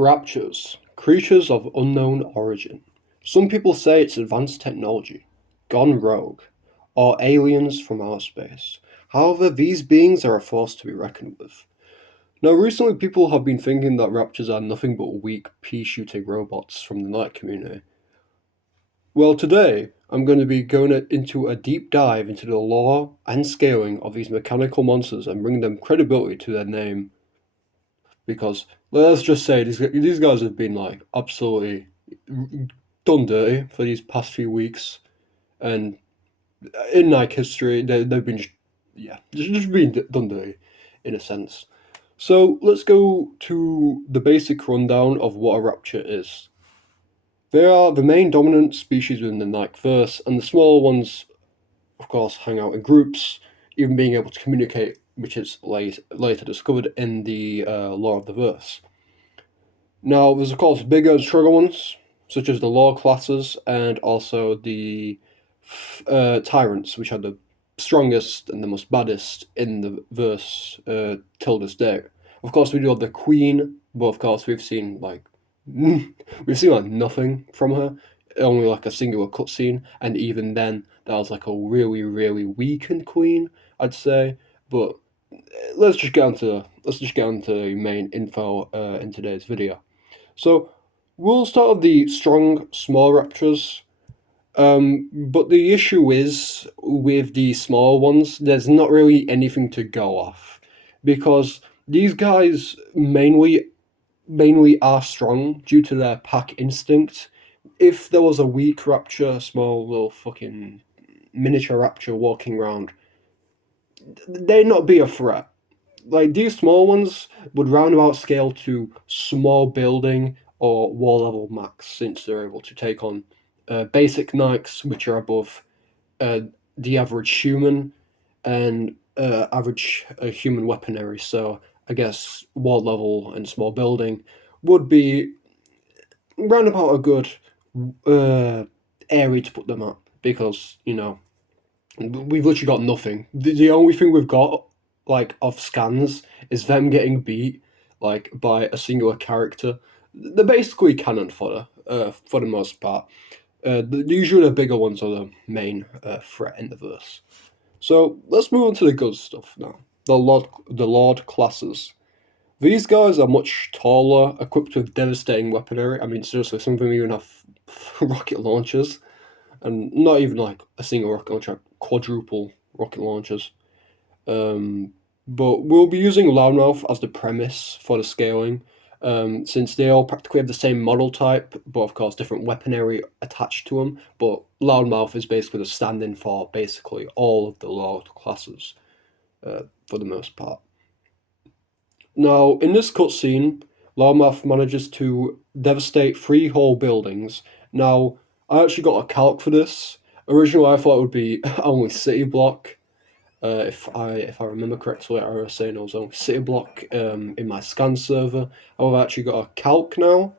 Raptures, creatures of unknown origin. Some people say it's advanced technology, gone rogue, or aliens from outer space. However, these beings are a force to be reckoned with. Now, recently people have been thinking that Raptures are nothing but weak pea-shooting robots from the night community. Well, today I'm going to be going into a deep dive into the lore and scaling of these mechanical monsters and bring them credibility to their name, because let's just say these guys have been like absolutely done dirty for these past few weeks, and in Nike history they've been just being done dirty in a sense. So let's go to the basic rundown of what a rapture is. They are the main dominant species within the Nikeverse, and the smaller ones, of course, hang out in groups, even being able to communicate, which is later discovered in the lore of the verse. Now, there's of course bigger and stronger ones, such as the law classes and also the tyrants, which are the strongest and the most baddest in the verse till this day. Of course, we do have the queen, but of course we've seen like nothing from her, only like a singular cutscene, and even then that was like a really weakened queen, I'd say. But let's just get onto the main info in today's video. So we'll start with the strong small raptors. But the issue is with the small ones, there's not really anything to go off, because these guys mainly are strong due to their pack instinct. If there was a weak rapture, a small little fucking miniature rapture walking around, they'd not be a threat. Like these small ones would roundabout scale to small building or war level max, since they're able to take on basic Nikes, which are above uh, the average human and average human weaponry. So I guess war level and small building would be roundabout a good uh, area to put them at, because we've literally got nothing. The only thing we've got, like, of scans is them getting beat, like, by a singular character. They're basically cannon fodder, for the most part. Usually the bigger ones are the main threat in the verse. So let's move on to the good stuff now. The Lord classes. These guys are much taller, equipped with devastating weaponry. I mean, seriously, some of them even have rocket launchers, and not even like a single rocket launcher, quadruple rocket launchers. But we'll be using Loudmouth as the premise for the scaling, since they all practically have the same model type, but of course different weaponry attached to them. But Loudmouth is basically the stand-in for basically all of the Lord classes, for the most part. Now, in this cutscene, Loudmouth manages to devastate three whole buildings. Now, I actually got a calc for this. Originally, I thought it would be only city block. If I remember correctly, I was saying it was only city block in my scan server. I've actually got a calc now,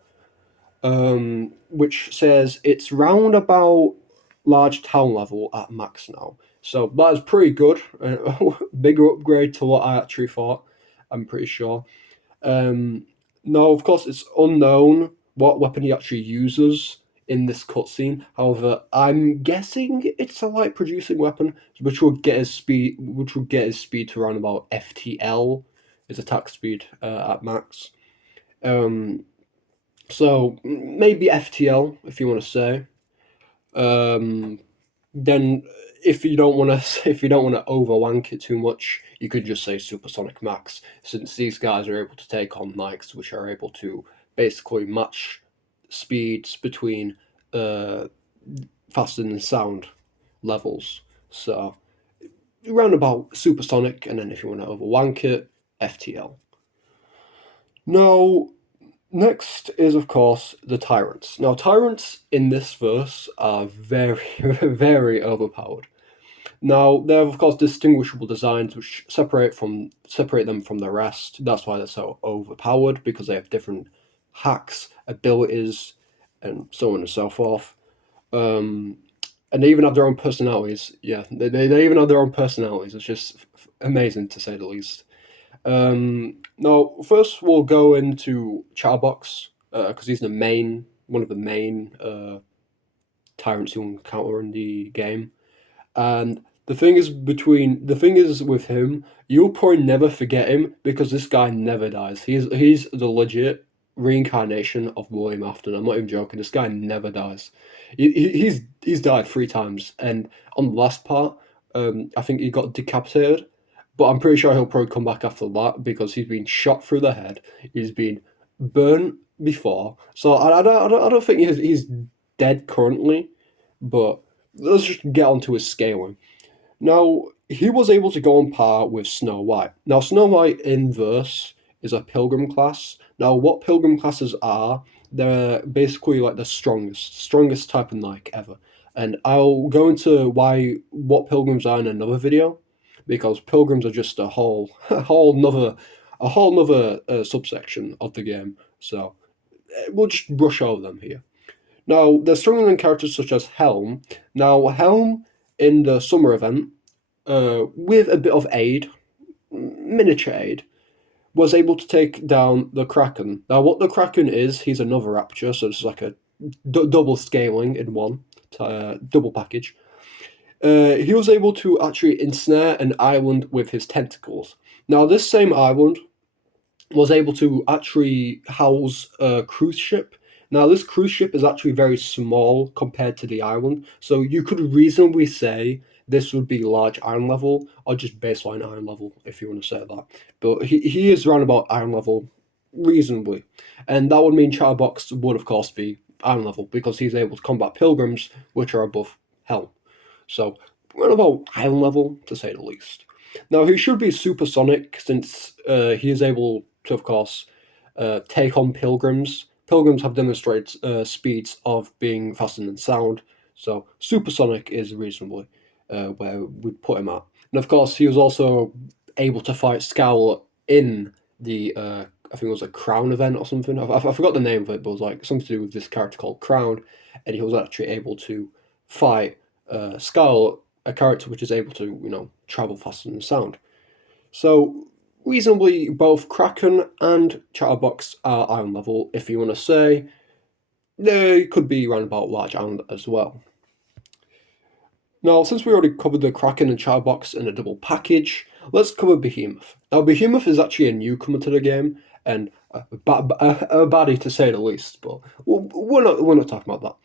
which says it's round about large town level at max now. So that is pretty good. Bigger upgrade to what I actually thought, I'm pretty sure. Um, now, of course, it's unknown what weapon he actually uses in this cutscene. However, I'm guessing it's a light producing weapon, which would get his speed to around about FTL, his attack speed at max. Um, so maybe FTL if you want to say. Um, then if you don't want to overwank it too much, you could just say supersonic max, since these guys are able to take on Nikes, which are able to basically match speeds between uh, faster than sound levels. So round about supersonic, and then if you want to overwank it, FTL. Now, next is, of course, the Tyrants. Now, Tyrants in this verse are very, very overpowered. Now, they have, of course, distinguishable designs which separate them from the rest. That's why they're so overpowered, because they have different hacks, abilities, and so on and so forth. Um, and they even have their own personalities. Yeah, they even have their own personalities. It's just amazing, to say the least. Now, first we'll go into Chatterbox because he's one of the main tyrants you encounter in the game. And the thing is with him, you'll probably never forget him because this guy never dies. He's the legit reincarnation of William Afton. I'm not even joking. This guy never dies. He's died 3 times, and on the last part, I think he got decapitated. But I'm pretty sure he'll probably come back after that because he's been shot through the head. He's been burnt before, so I don't think he's dead currently. But let's just get onto his scaling. Now, he was able to go on par with Snow White. Now, Snow White in verse is a pilgrim class. Now, what pilgrim classes are, they're basically like the strongest type of Nike ever. And I'll go into what pilgrims are in another video, because pilgrims are just a whole nother subsection of the game. So we'll just brush over them here. Now, they're stronger than characters such as Helm. Now, Helm in the summer event, with a bit of aid, miniature aid, was able to take down the Kraken. Now, what the Kraken is, he's another Rapture, so it's like a double scaling in one, double package. He was able to actually ensnare an island with his tentacles. Now, this same island was able to actually house a cruise ship. Now, this cruise ship is actually very small compared to the island, so you could reasonably say this would be large iron level or just baseline iron level, if you want to say that. But he is around about iron level reasonably, and that would mean Chatterbox would, of course, be iron level because he's able to combat pilgrims, which are above Helm. So, around about iron level, to say the least. Now, he should be supersonic since he is able to, of course, take on pilgrims. Pilgrims have demonstrated speeds of being faster than sound, so supersonic is reasonably where we'd put him at. And of course, he was also able to fight Scowl in the I think it was a Crown event or something. I forgot the name of it, but it was like something to do with this character called Crown, and he was actually able to fight Scowl, a character which is able to travel faster than sound. So reasonably, both Kraken and Chatterbox are iron level. If you want to say, they could be around about large iron as well. Now, since we already covered the Kraken and Chatterbox in a double package, let's cover Behemoth. Now, Behemoth is actually a newcomer to the game and a baddie to say the least, but we're not talking about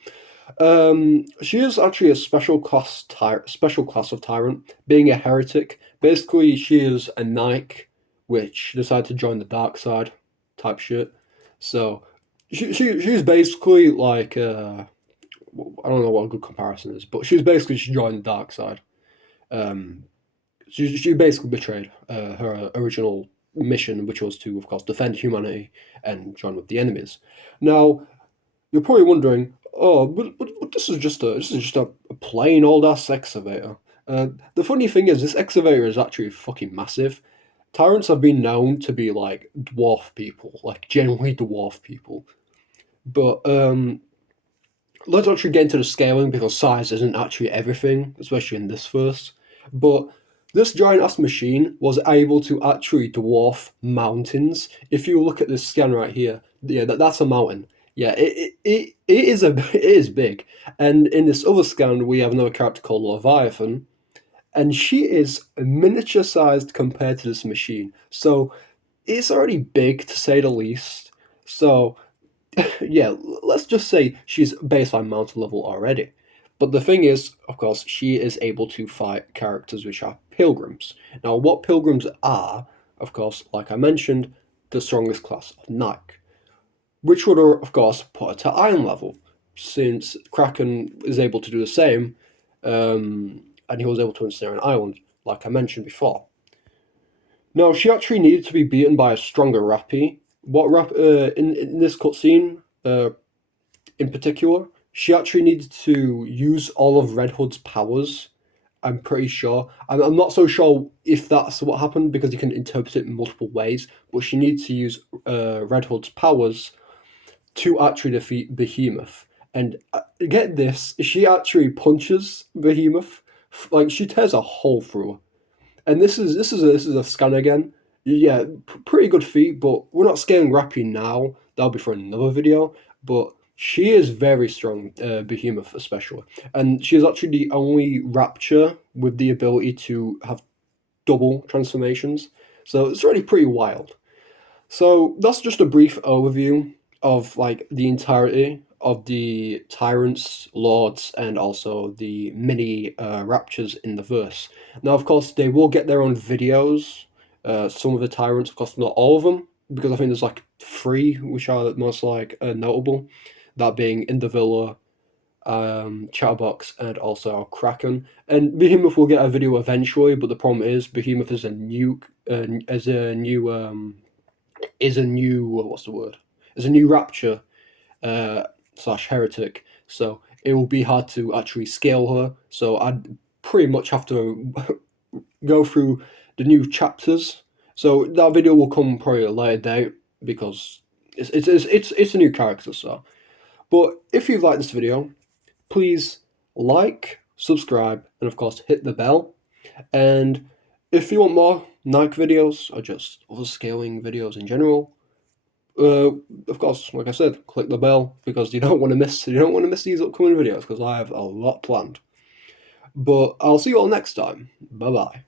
that. She is actually a special class of Tyrant, being a heretic. Basically, she is a Nikke which decided to join the dark side type shit. So she's basically like I don't know what a good comparison is, but she's basically she joined the dark side. Um, she basically betrayed her original mission, which was to, of course, defend humanity and join with the enemies. Now, you're probably wondering, oh, but this is just a plain old ass excavator. The funny thing is, this excavator is actually fucking massive. Tyrants have been known to be like dwarf people, like genuinely dwarf people. But let's actually get into the scaling because size isn't actually everything, especially in this verse. But this giant ass machine was able to actually dwarf mountains. If you look at this scan right here, yeah, that's a mountain. Yeah, it is it is big. And in this other scan, we have another character called Leviathan, and she is miniature sized compared to this machine. So it's already big to say the least. So yeah, let's just say she's baseline mountain level already. But the thing is, of course, she is able to fight characters which are pilgrims. Now, what pilgrims are, of course, like I mentioned, the strongest class of Nike, which would, of course, put her to iron level, since Kraken is able to do the same, and he was able to ensnare an island, like I mentioned before. No, she actually needed to be beaten by a stronger Rappy. In this cutscene, in particular, she actually needed to use all of Red Hood's powers. I'm pretty sure. I'm not so sure if that's what happened because you can interpret it in multiple ways. But she needs to use Red Hood's powers to actually defeat Behemoth. And get this, she actually punches Behemoth, like she tears a hole through her. And this is a scan again. Yeah, pretty good feat, but we're not scaling Rappy now. That'll be for another video. But she is very strong, Behemoth especially. And she is actually the only Rapture with the ability to have double transformations. So it's already pretty wild. So that's just a brief overview of like the entirety of the tyrants, lords, and also the mini raptures in the verse. Now, of course, they will get their own videos. Some of the tyrants, of course, not all of them, because I think there's like three which are most like notable. That being in the villa, Chatterbox, and also Kraken. And Behemoth will get a video eventually, but the problem is Behemoth is a new, as a new is a new what's the word? Is a new Rapture uh, slash heretic. So it will be hard to actually scale her. So I'd pretty much have to go through the new chapters. So that video will come probably a later date because it's a new character. So, but if you've liked this video, please like, subscribe, and of course hit the bell. And if you want more Nikke videos or just other scaling videos in general, uh, of course, like I said, click the bell because you don't want to miss these upcoming videos because I have a lot planned. But I'll see you all next time. Bye bye.